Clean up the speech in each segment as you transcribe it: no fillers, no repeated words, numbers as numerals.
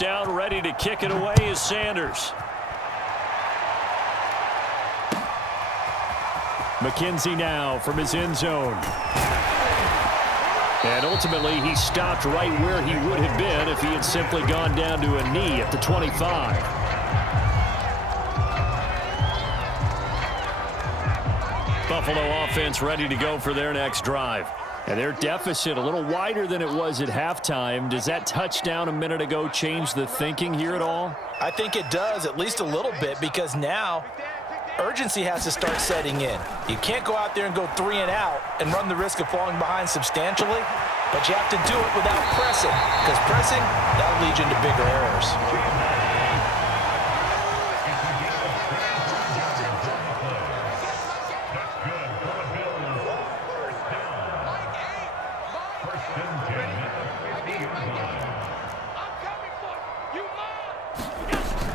down, ready to kick it away is Sanders. McKenzie now from his end zone. And ultimately, he stopped right where he would have been if he had simply gone down to a knee at the 25. Buffalo offense ready to go for their next drive. And their deficit a little wider than it was at halftime. Does that touchdown a minute ago change the thinking here at all? I think it does, at least a little bit, because now urgency has to start setting in. You can't go out there and go 3 and out and run the risk of falling behind substantially, but you have to do it without pressing, because pressing, that'll lead you into bigger errors.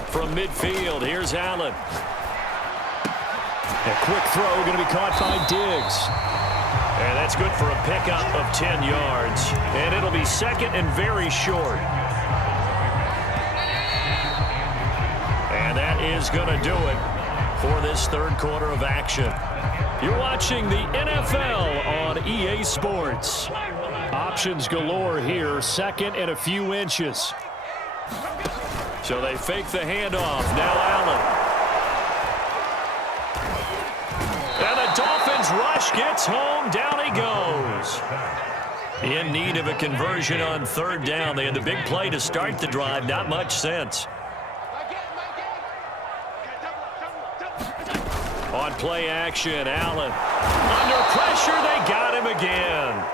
From midfield, here's Allen. A quick throw going to be caught by Diggs. And that's good for a pickup of 10 yards. And it'll be second and very short. And that is going to do it for this third quarter of action. You're watching the NFL on EA Sports. Options galore here, second and a few inches. So they fake the handoff. Now Allen. And the Dolphins rush gets home. Down he goes. In need of a conversion on third down. They had the big play to start the drive. Not much sense. On play action, Allen. Under pressure, they got him again.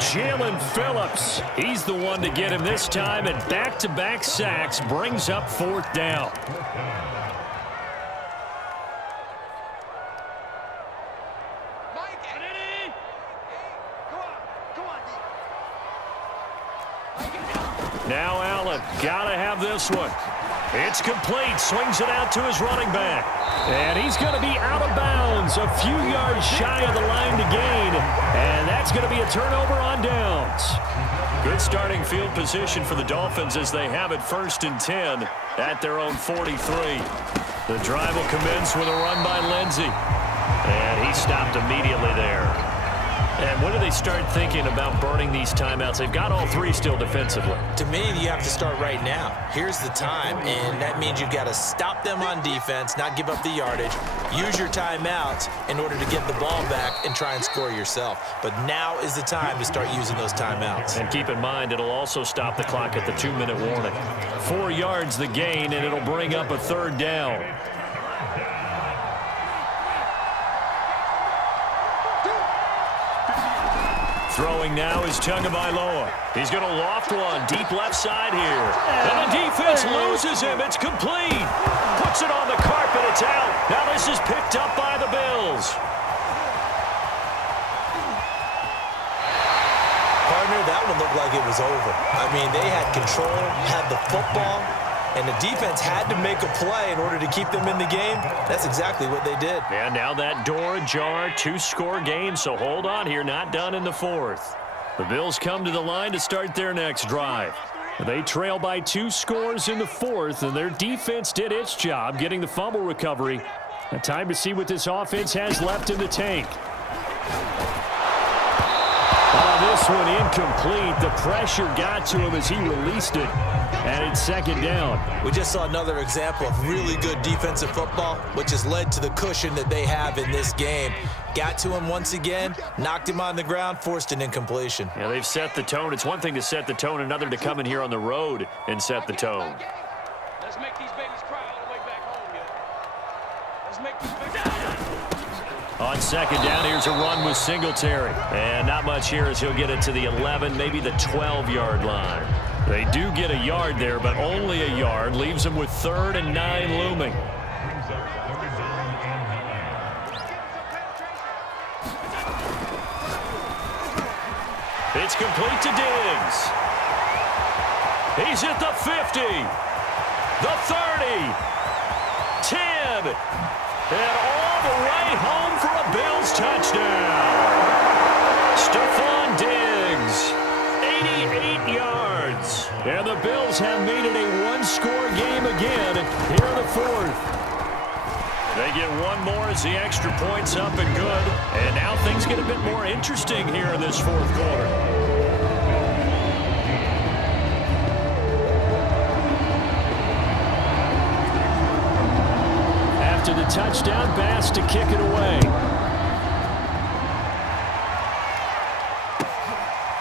Jalen Phillips, he's the one to get him this time, and back-to-back sacks brings up fourth down. Now Allen, gotta have this one. It's complete, swings it out to his running back. And he's going to be out of bounds, a few yards shy of the line to gain. And that's going to be a turnover on downs. Good starting field position for the Dolphins as they have it 1st and 10 at their own 43. The drive will commence with a run by Lindsey. And he stopped immediately there. And when do they start thinking about burning these timeouts? They've got all three still defensively. To me, you have to start right now. Here's the time, and that means you've got to stop them on defense, not give up the yardage, use your timeouts in order to get the ball back and try and score yourself. But now is the time to start using those timeouts. And keep in mind, it'll also stop the clock at the 2-minute warning. 4 yards the gain, and it'll bring up a third down. Throwing now is Tagovailoa. He's going to loft one deep left side here. And the defense loses him. It's complete. Puts it on the carpet. It's out. Now this is picked up by the Bills. Partner, that one looked like it was over. I mean, they had control, had the football, and the defense had to make a play in order to keep them in the game. That's exactly what they did. And now that door ajar, 2-score game, so hold on here, not done in the fourth. The Bills come to the line to start their next drive. They trail by 2 scores in the fourth, and their defense did its job getting the fumble recovery. A time to see what this offense has left in the tank. This one incomplete. The pressure got to him as he released it. And it's second down. We just saw another example of really good defensive football, which has led to the cushion that they have in this game. Got to him once again, knocked him on the ground, forced an incompletion. Yeah, they've set the tone. It's one thing to set the tone, another to come in here on the road and set the tone. Let's make these babies cry all the way back home, yo. Let's make these babies cry. On second down, here's a run with Singletary. And not much here as he'll get it to the 11, maybe the 12-yard line. They do get a yard there, but only a yard. Leaves them with 3rd and 9 looming. It's complete to Diggs. He's at the 50, the 30, 10, and all the way home for a Bills touchdown. Stephon Diggs, 88 8 yards. And the Bills have made it a one-score game again here in the fourth. They get one more as the extra point's up and good. And now things get a bit more interesting here in this fourth quarter. After the touchdown, Bass to kick it away.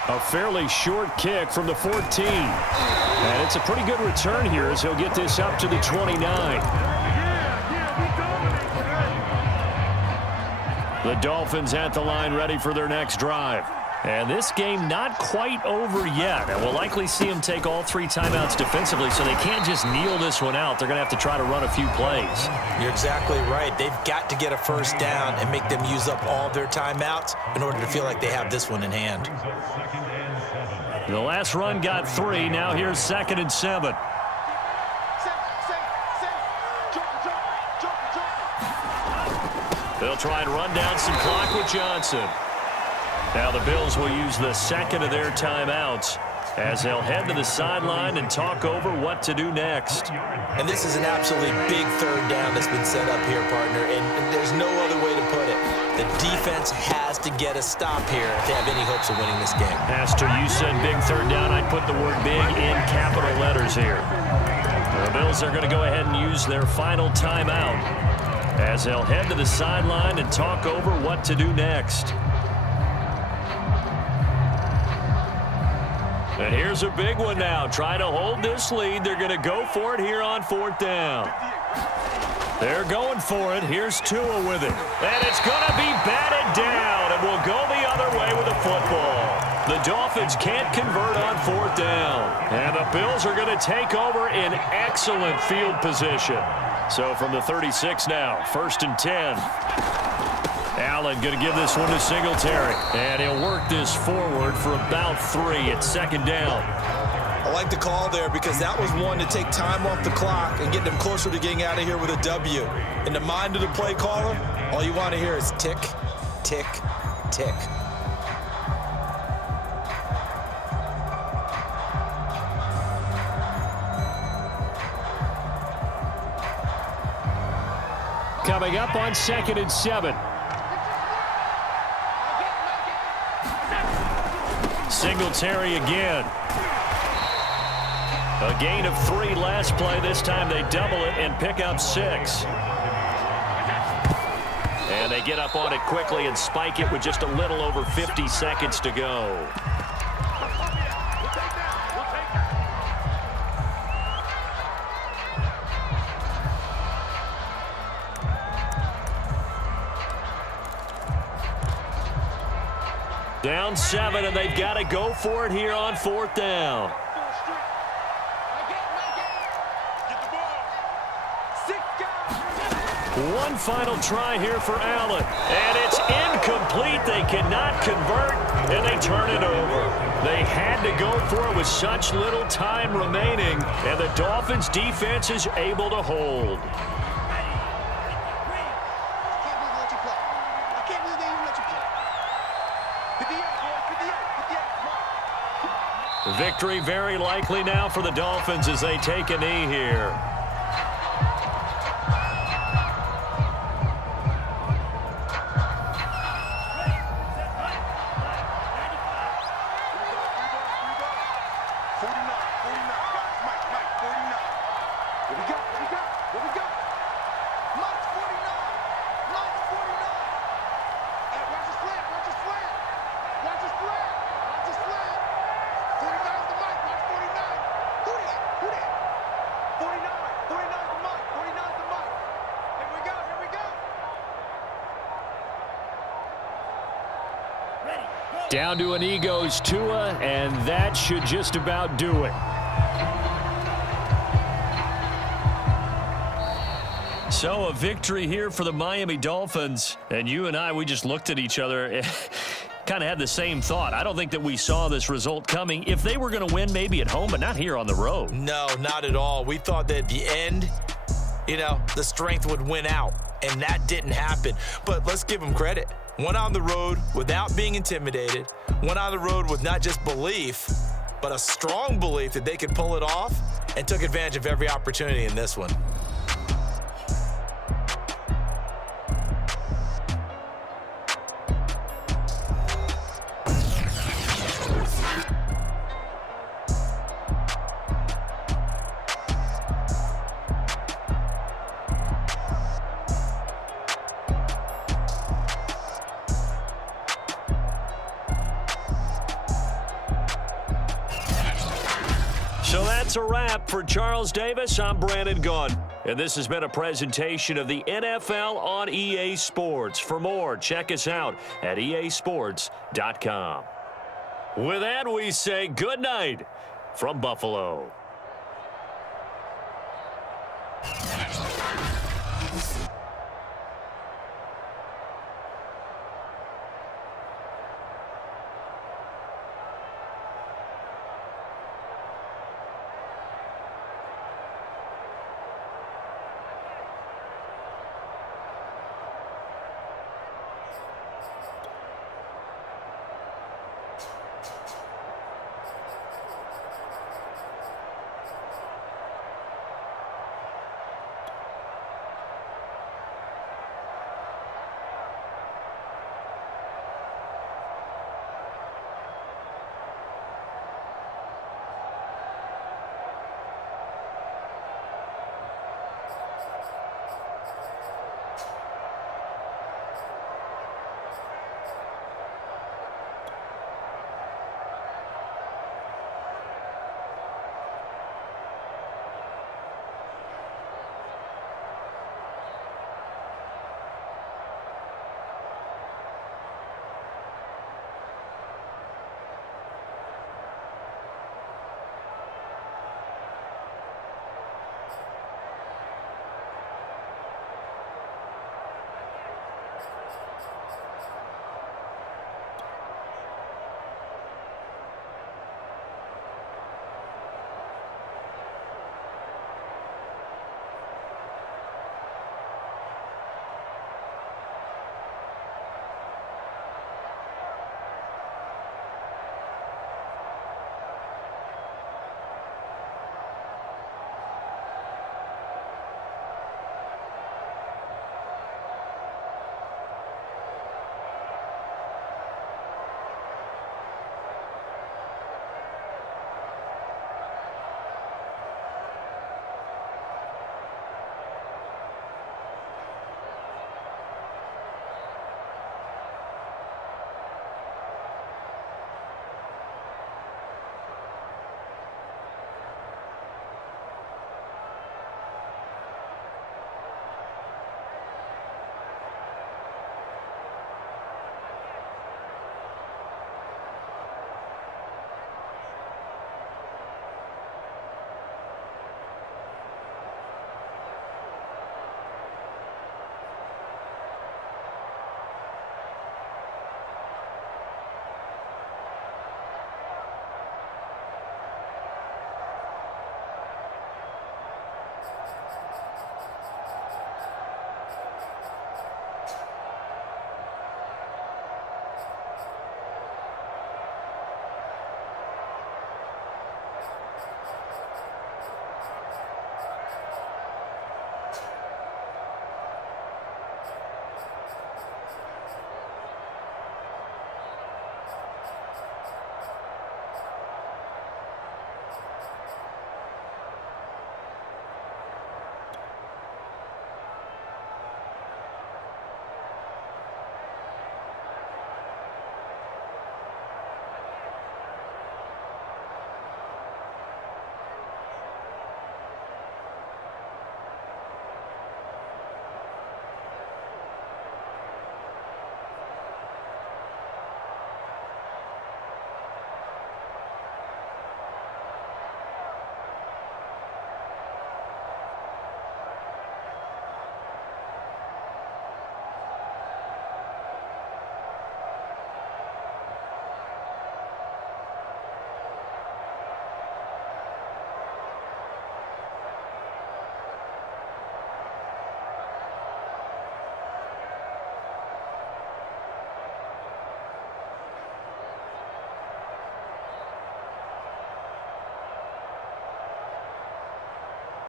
A fairly short kick from the 14. And it's a pretty good return here as he'll get this up to the 29. The Dolphins at the line ready for their next drive. And this game not quite over yet. And we'll likely see them take all 3 timeouts defensively, so they can't just kneel this one out. They're going to have to try to run a few plays. You're exactly right. They've got to get a first down and make them use up all their timeouts in order to feel like they have this one in hand. The last run got 3. Now here's 2nd and 7. They'll try and run down some clock with Johnson. Now the Bills will use the second of their timeouts as they'll head to the sideline and talk over what to do next. And this is an absolutely big third down that's been set up here, partner, and there's no other way to put it. The defense has to get a stop here if they have any hopes of winning this game. Pastor, you said big third down. I'd put the word big in capital letters here. The Bills are going to go ahead and use their final timeout as they'll head to the sideline and talk over what to do next. And here's a big one now. Trying to hold this lead. They're going to go for it here on 4th down. They're going for it. Here's Tua with it. And it's going to be batted down, and we'll go the other way with the football. The Dolphins can't convert on 4th down. And the Bills are going to take over in excellent field position. So from the 36 now, 1st and 10. Allen going to give this one to Singletary. And he'll work this forward for about 3 at 2nd down. I like the call there because that was one to take time off the clock and get them closer to getting out of here with a W. In the mind of the play caller, all you want to hear is tick, tick, tick. Coming up on 2nd and 7. Singletary again. A gain of 3 last play. This time they double it and pick up 6. And they get up on it quickly and spike it with just a little over 50 seconds to go. Down 7, and they've got to go for it here on 4th down. One final try here for Allen. And it's incomplete. They cannot convert, and they turn it over. They had to go for it with such little time remaining, and the Dolphins' defense is able to hold. Victory very likely now for the Dolphins as they take a knee here. Down to an knee goes Tua, and that should just about do it. So a victory here for the Miami Dolphins. And you and I, we just looked at each other and kind of had the same thought. I don't think that we saw this result coming. If they were going to win, maybe at home, but not here on the road. No, not at all. We thought that at the end, the strength would win out, and that didn't happen. But let's give them credit. Went on the road without being intimidated. Went on the road with not just belief, but a strong belief that they could pull it off and took advantage of every opportunity in this one. So that's a wrap for Charles Davis. I'm Brandon Gunn. And this has been a presentation of the NFL on EA Sports. For more, check us out at easports.com. With that, we say good night from Buffalo.